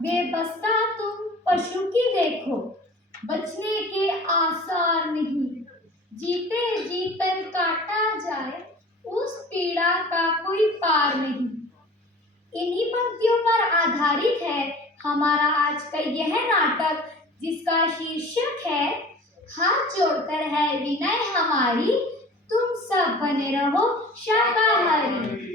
बेबस्ता तुम पशु की देखो, बचने के आसार नहीं। जीते जी तन काटा जाए, उस पीड़ा का कोई पार नहीं। इन्हीं पंक्तियों पर आधारित है हमारा आज का यह नाटक, जिसका शीर्षक है हाथ जोड़कर है विनय हमारी, तुम सब बने रहो शाकाहारी।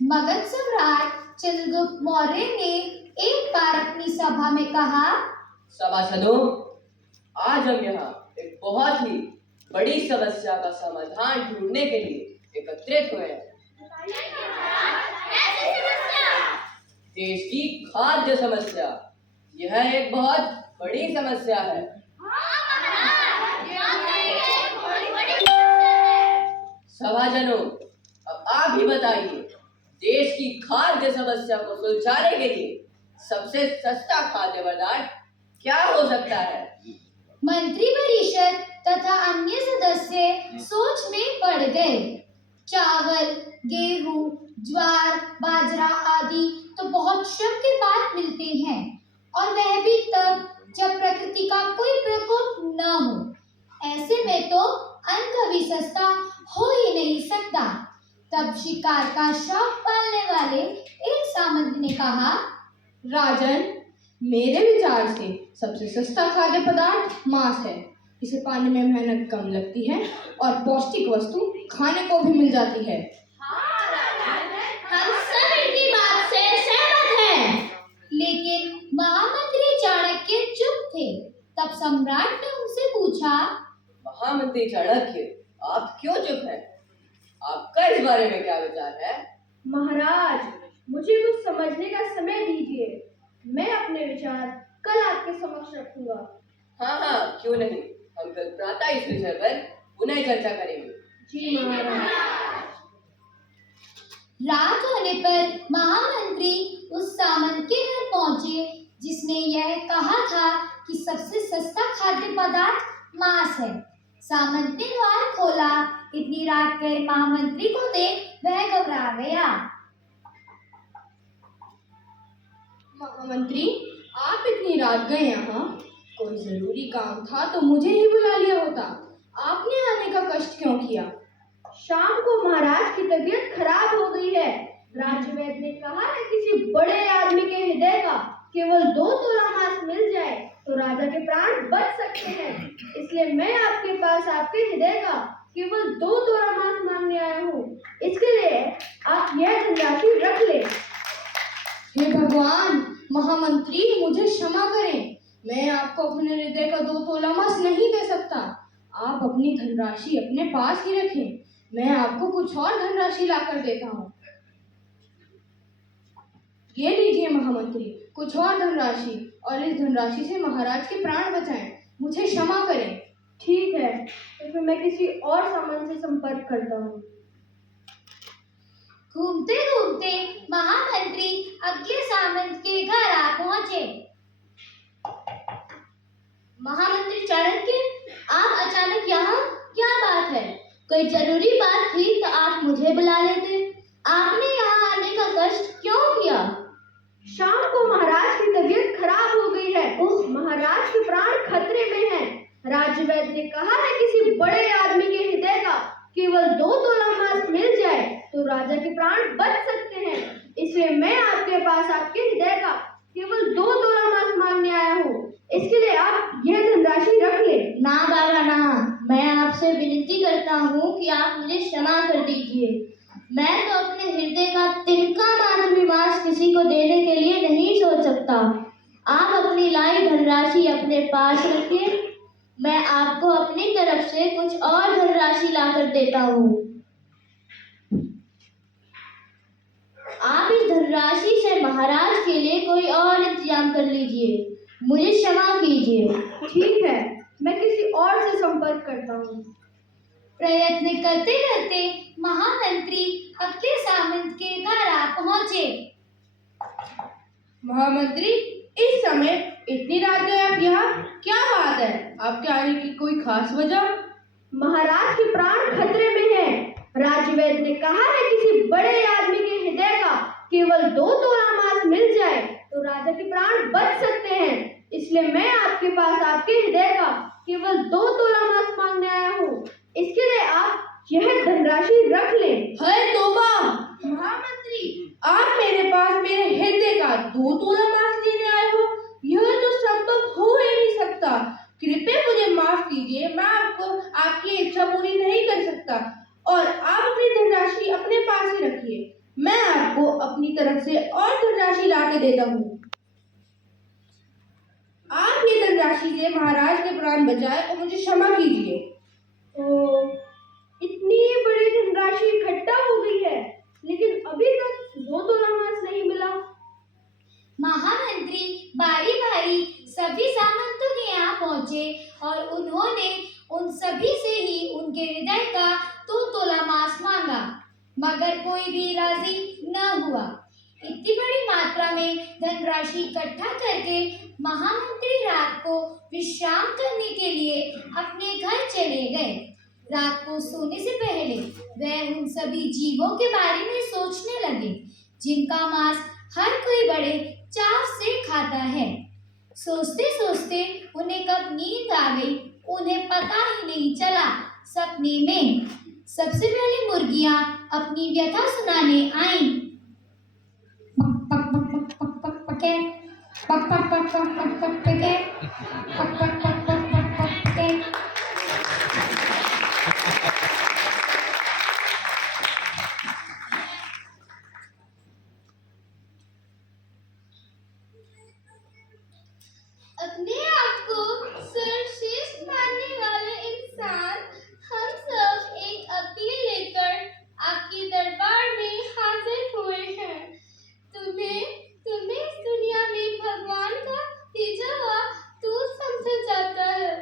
मगध सम्राट चंद्रगुप्त मौर्य ने एक बार अपनी सभा में कहा, सभासदों, आज हम यहाँ एक बहुत ही बड़ी समस्या का समाधान ढूंढने के लिए एकत्रित हुए हैं। देश की खाद्य समस्या, यह एक बहुत बड़ी समस्या है। सभाजनों, अब आप ही बताइए, देश की खाद्य समस्या को सुलझाने के लिए सबसे सस्ता खाद्य पदार्थ क्या हो सकता है? मंत्री परिषद तथा अन्य सदस्य सोच में पड़ गए। चावल, गेहूं, ज्वार, बाजरा आदि तो बहुत श्रम के बाद मिलते हैं, और वह भी तब जब प्रकृति का कोई प्रकोप न हो। ऐसे में तो अन्न कभी सस्ता हो ही नहीं सकता। तब शिकार का शौक पालने वाले एक सामंत ने कहा, राजन, मेरे विचार से सबसे सस्ता खाद्य पदार्थ मांस है। इसे पाने में मेहनत कम लगती है और पौष्टिक वस्तु खाने को भी मिल जाती है। हम सब इनकी बात से सहमत हैं। लेकिन महामंत्री चाणक्य चुप थे। तब सम्राट ने उनसे पूछा, महामंत्री चाणक्य, आप क्यों चुप हैं? आपका इस बारे में क्या विचार है? महाराज, मुझे कुछ समझने का समय दीजिए। मैं अपने विचार कल आपके समक्ष रखूंगा। हाँ, क्यों नहीं। हम कल प्रातः इस विषय पर पुनः चर्चा करेंगे। जी महाराज। रात होने पर महामंत्री उस सामंत के घर पहुंचे जिसने यह कहा था कि सबसे सस्ता खाद्य पदार्थ मांस है। सामंत ने द्वार खोला। इतनी रात गए महामंत्री को देख वह घबरा गया। महामंत्री, आप इतनी रात गए यहाँ? कोई जरूरी काम था तो मुझे ही बुला लिया होता। आपने आने का कष्ट क्यों किया? शाम को महाराज की तबीयत खराब हो गई है। राजवैद्य ने कहा है किसी बड़े आदमी के हृदय का केवल 2 तोला मांस मिल जाए तो राजा के प्राण बच सकते हैं। इसलिए मैं आपके पास आपके हृदय का केवल 2 तोला मांस मांगने आया हूँ। इसके लिए आप यह धनराशि रख ले। हे भगवान, महामंत्री मुझे क्षमा करें। मैं आपको अपने हृदय का 2 तोला मांस नहीं दे सकता। आप अपनी धनराशि अपने पास ही रखें। मैं आपको कुछ और धनराशि लाकर देता हूँ। ये लीजिए महामंत्री, कुछ और धनराशि, और इस धनराशि से महाराज के प्राण बचाएं। मुझे क्षमा करें। ठीक है, तो फिर मैं किसी और सामंत से संपर्क करता हूँ। घूमते घूमते महामंत्री अगले सामंत के घर आ पहुंचे। महामंत्री चाणक्य, आप अचानक यहाँ? क्या बात है? कोई जरूरी बात थी तो आप मुझे बुला लेते। आपने यहाँ आने का कष्ट क्यों किया? शाम को महाराज की तबीयत खराब हो गई है। महाराज के प्राण खतरे में हैं। राजवैद्य ने कहा है किसी बड़े आदमी के हृदय का केवल 2 तोला मांस मिल जाए तो राजा के प्राण बच सकते हैं। इसलिए मैं आपके पास आपके हृदय का केवल 2 तोला मांस मांगने आया हूँ। इसके लिए आप यह धनराशि रख ले। ना बाबा ना, मैं आपसे विनती करता हूँ कि आप मुझे क्षमा कर दीजिए। मैं तो अपने हृदय का तिनका मात्र भी मांस किसी को देने के लिए नहीं सोच सकता। आप अपनी लाई धनराशि अपने पास रखिए। मैं आपको अपनी तरफ से कुछ और धनराशि लाकर देता हूँ। आप इस धनराशि से महाराज के लिए कोई और इंतजाम कर लीजिए। मुझे क्षमा कीजिए। ठीक है, मैं किसी और से संपर्क करता हूँ। प्रयत्न करते करते महामंत्री अगले सामंत के घर आ पहुंचे। महामंत्री, इस समय इतनी रात गए आप यहाँ, क्या बात है? आपके आने की कोई खास वजह? महाराज के प्राण खतरे में हैं। राजवैद्य ने कहा है किसी बड़े आदमी के हृदय का केवल 2 तोला मांस मिल जाए तो राजा के प्राण बच सकते हैं। इसलिए मैं आपके पास आपके हृदय का केवल 2 तोला मांस मांगने आया हूँ। इसके लिए आप यह धनराशि रख लें। हाय तौबा! महामंत्री, आप मेरे पास मेरे हृदय का 2 तोला मांस लेने आए हो? यह तो संभव हो ही नहीं सकता। कृपया मुझे माफ कीजिए, मैं आपको आपकी इच्छा पूरी नहीं कर सकता और आप अपनी धनराशि अपने पास ही रखिए। मैं आपको अपनी तरफ से और धनराशि ला के देता हूँ। आप ये धनराशि से महाराज के प्राण बचाए और मुझे क्षमा कीजिए। ओ, इतनी बड़ी धनराशि इकट्ठा हो गई है, लेकिन अभी तक 2 तोला मांस नहीं मिला। महामंत्री बारी बारी सभी सामंतों के यहाँ पहुंचे और उन्होंने उन सभी से ही उनके हृदय का 2 तोला मांस मांगा, मगर कोई भी राजी न हुआ। इतनी बड़ी मात्रा में धनराशि इकट्ठा करके महामंत्री रात को विश्राम करने के लिए अपने घर चले गए। रात को सोने से पहले वह उन सभी जीवों के बारे में सोचने लगे जिनका मांस हर कोई बड़े चाव से खाता है। सोचते सोचते उन्हें कब नींद आ गई उन्हें पता ही नहीं चला। सपने में सबसे पहले मुर्गियां अपनी व्यथा सुनाने आईं। पक पक पक पक पक पक पके, पक पक पक पक पक पक पके, पक पक पक पक पक पक पके। अपने आप को सर्वश्रेष्ठ मानने वाले इंसान, हम सब एक अपील लेकर आपके दरबार में हाजिर हुए हैं। तुम्हें इस दुनिया में भगवान का भेजा हुआ दूत समझा जाता है,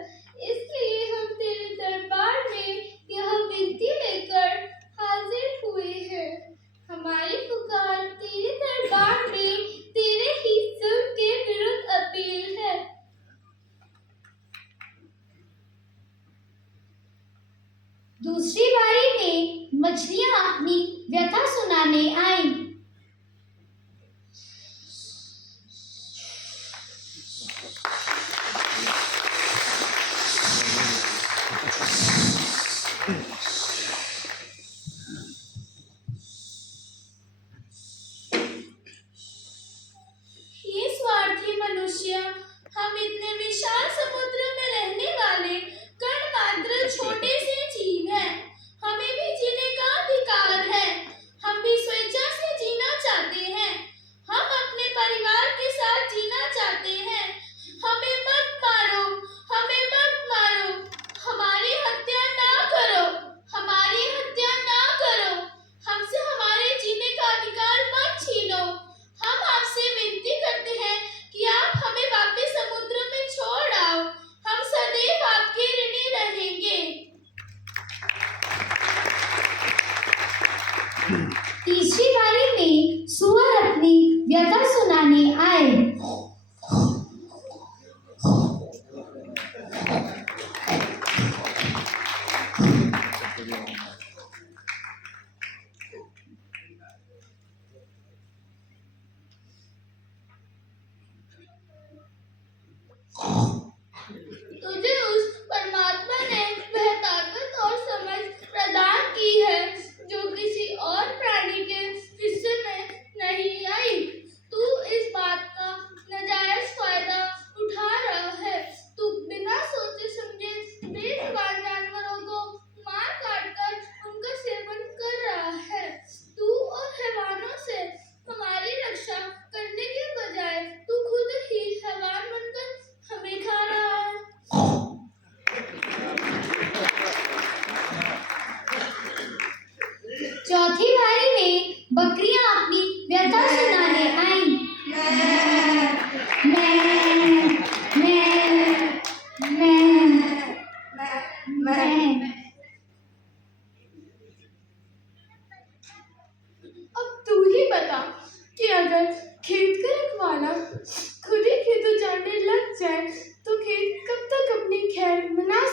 इसलिए हम तेरे दरबार में यह विनती लेकर हाजिर हुए हैं। हमारी पुकार तेरे दरबार में तेरे ही जुल्म के विरुद्ध अपील है। दूसरी बारी में मछलियां अपनी व्यथा सुनाने आईं। ये स्वार्थी मनुष्य, हम इतने विशाल समुद्र में रहने वाले कण मात्र छोटे से जीव हैं। हमें भी जीने का अधिकार है। हम भी स्वेच्छा से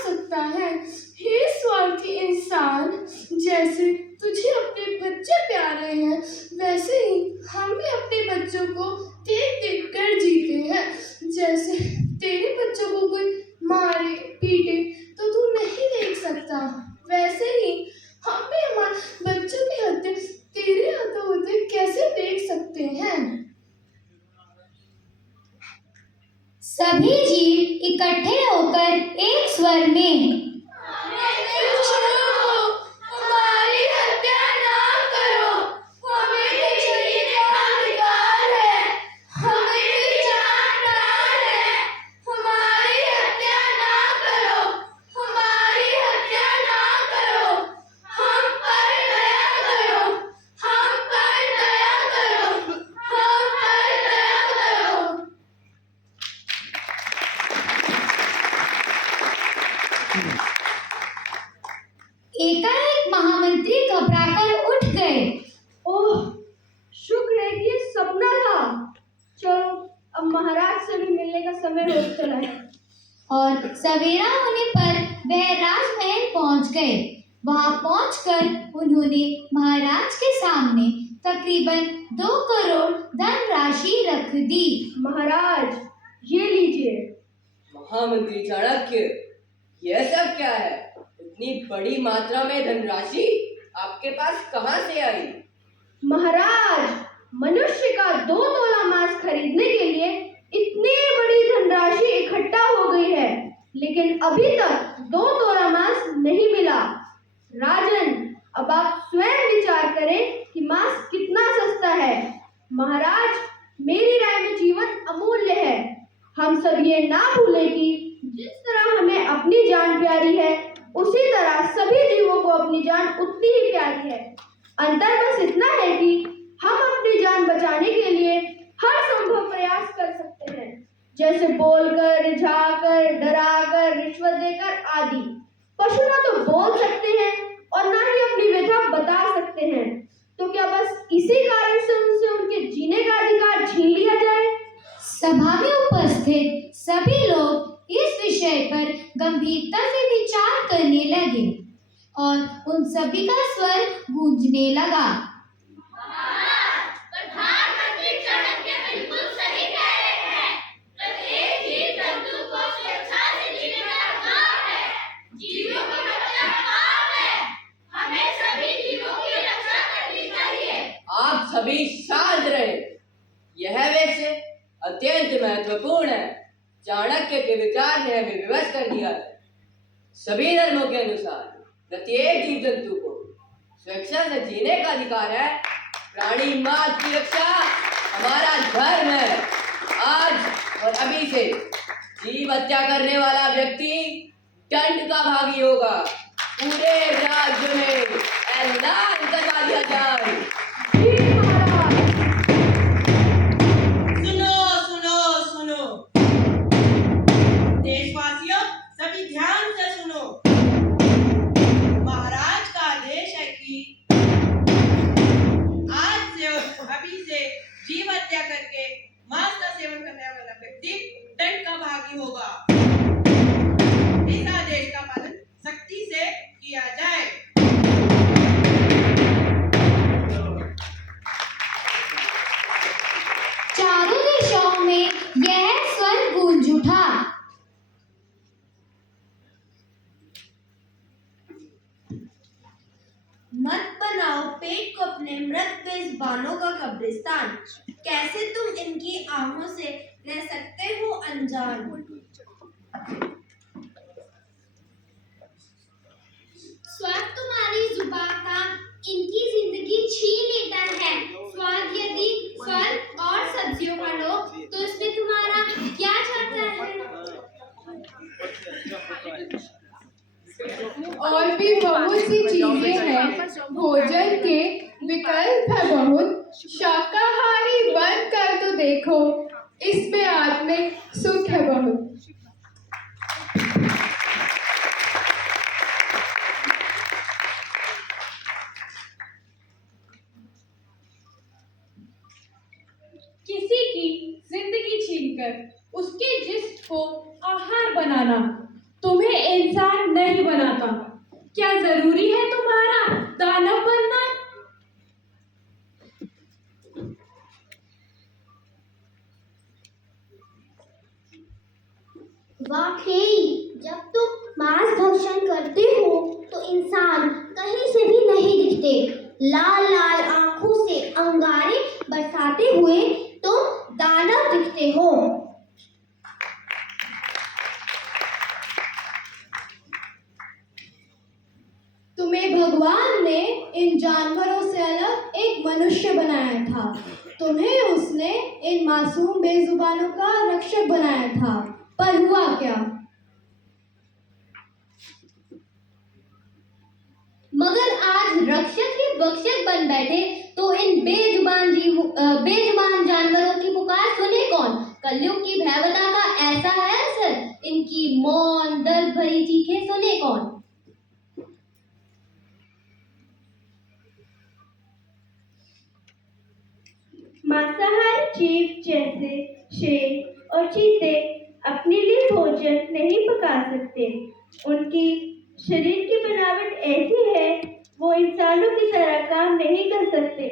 सकता है। हे स्वार्थी इंसान, जैसे तुझे अपने बच्चे प्यारे हैं, वैसे ही हम भी अपने बच्चों को देख देख कर जीते हैं। जैसे तेरे बच्चों को कोई मारे पीटे तो तू नहीं देख सकता, वैसे ही हम भी हमारे बच्चों की हत्या तेरे हाथों होते कैसे देख सकते हैं। सभी जीव इकट्ठे होकर एक स्वर में हमारी हत्या ना करो, हमें भी जीने का अधिकार है, हमें भी जान प्राण है, हमारी हत्या ना करो, हमारी हत्या ना करो, हम पर दया करो, हम पर दया करो, हम पर दया करो। एकाएक महामंत्री घबराकर उठ गए। ओह, शुक्र है कि ये सपना था। चलो, अब महाराज से भी मिलने का समय हो चला है। और सवेरा होने पर वह राजमहल पहुंच गए। वहां पहुंचकर उन्होंने महाराज के सामने तकरीबन 2 करोड़ धनराशि रख दी। महाराज, ये लीजिए। महामंत्री चाणक्य, यह सब क्या है? इतनी बड़ी मात्रा में धनराशि आपके पास कहाँ से आई? महाराज, मनुष्य का 2 तोला मांस खरीदने के लिए इतनी बड़ी धनराशि इकट्ठा हो गई है, लेकिन अभी तक 2 तोला मांस नहीं मिला। राजन, अब आप स्वयं विचार करें कि मांस कितना सस्ता है। महाराज, मेरी राय में जीवन अमूल्य है। हम सब ये ना भूलें कि जिस तरह हमें अपनी जान प्यारी है, उसी तरह सभी जीवों को अपनी जान उतनी ही प्यारी है। अंतर बस इतना है कि हम अपनी जान बचाने के लिए हर संभव प्रयास कर सकते हैं, जैसे बोलकर, रिझाकर, डराकर, रिश्वत देकर आदि। पशु ना तो बोल सकते हैं और ना ही अपनी व्यथा बता सकते हैं, तो क्या बस इसी कारण से उनसे उनके जीने का अधिकार छीन लिया जाए? सभा में उपस्थित सभी लोग इस विषय पर गंभीरता से विचार करने लगे और उन सभी का स्वर गूंजने लगा। प्रधानमंत्री चाणक्य बिल्कुल सही कह रहे हैं। प्रत्येक जीव जंतु को स्वेच्छा से जीने का अधिकार है। जीवों की हत्या पाप है। हमें सभी जीवों की रक्षा करनी चाहिए। आप सभी शांत रहे। यह वैसे अत्यंत महत्वपूर्ण है। चाणक्य के विचार ने हमें विवश कर दिया है। सभी धर्मों के अनुसार प्रत्येक जीव जंतु को स्वेच्छा से जीने का अधिकार है। प्राणी मात्र की रक्षा हमारा धर्म है। आज और अभी से जीव हत्या करने वाला व्यक्ति दंड का भागी होगा। पूरे राज्य में ऐलान करवा दिया जाए। जी महाराज। सुनो देशवासियों, सभी ध्यान से सुनो। महाराज का आदेश है कि आज से और अभी से जीव हत्या करके मांस का सेवन करने वाला व्यक्ति दंड का भागी होगा। इस आदेश का पालन सख्ती से किया जाए। चारों दिशाओं में यह स्वर गूंज उठा। मत बनाओ पेट को अपने मृत मेजबानों का कब्रिस्तान। कैसे तुम इनकी आहों से रह सकते हो अनजान। स्वाद तुम्हारी जुबान का इनकी जिंदगी छीन लेता है। स्वाद यदि फल और सब्जियों का लो तो इसमें तुम्हारा क्या जाता है। और भी बहुत सी चीजें हैं, भोजन के विकल्प है बहुत। शाकाहारी बनकर तो देखो, इसमें आत्मिक सुख है बहुत। किसी की जिंदगी छीनकर उसके जिस्म को आहार बनाना तुम्हें इंसान नहीं बनाता। क्या जरूरी है तुम्हारा दानव बनना? वाकई जब तुम मांस भक्षण करते हो तो इंसान कहीं से भी नहीं दिखते। लाल लाल आंखों से अंगारे बरसाते हुए तुम दानव दिखते हो। तुम्हें भगवान ने इन जानवरों से अलग एक मनुष्य बनाया था। तुम्हें उसने इन मासूम बेजुबानों का रक्षक बनाया था, पर हुआ क्या? मगर आज रक्षक ही भक्षक बन बैठे तो इन बेजुबान जानवरों की पुकार सुने कौन? कलयुग की भयावता का ऐसा है असर, इनकी मौन दर्द भरी चीखें सुने कौन? मांसाहारी जीव जैसे शेर और चीते अपने लिए भोजन नहीं पका सकते। उनकी शरीर की बनावट ऐसी है, वो इंसानों की तरह काम नहीं कर सकते।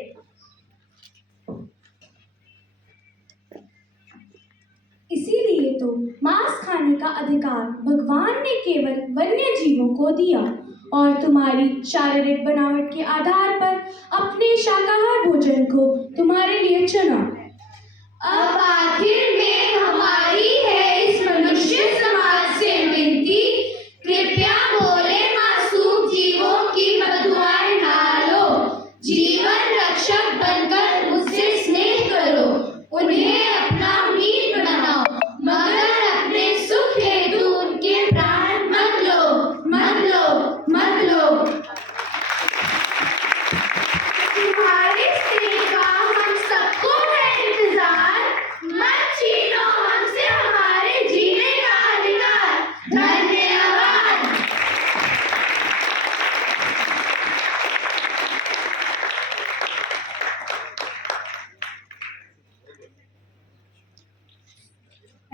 इसीलिए तो मांस खाने का अधिकार भगवान ने केवल वन्य जीवों को दिया और तुम्हारी शारीरिक बनावट के आधार पर अपने शाकाहार भोजन को तुम्हारे लिए चुना। अब आखिर में हमारी है इस मनुष्य समाज से विनती, कृपया बोले मासूम जीवों की बदुआएं ना लो। जीवन रक्षक बनकर मुझसे स्नेह करो, उन्हें अपना मीत बनाओ, मगर अपने सुख हेतु उनके प्राण मत लो, मत लो, मत लो। तुम्हारे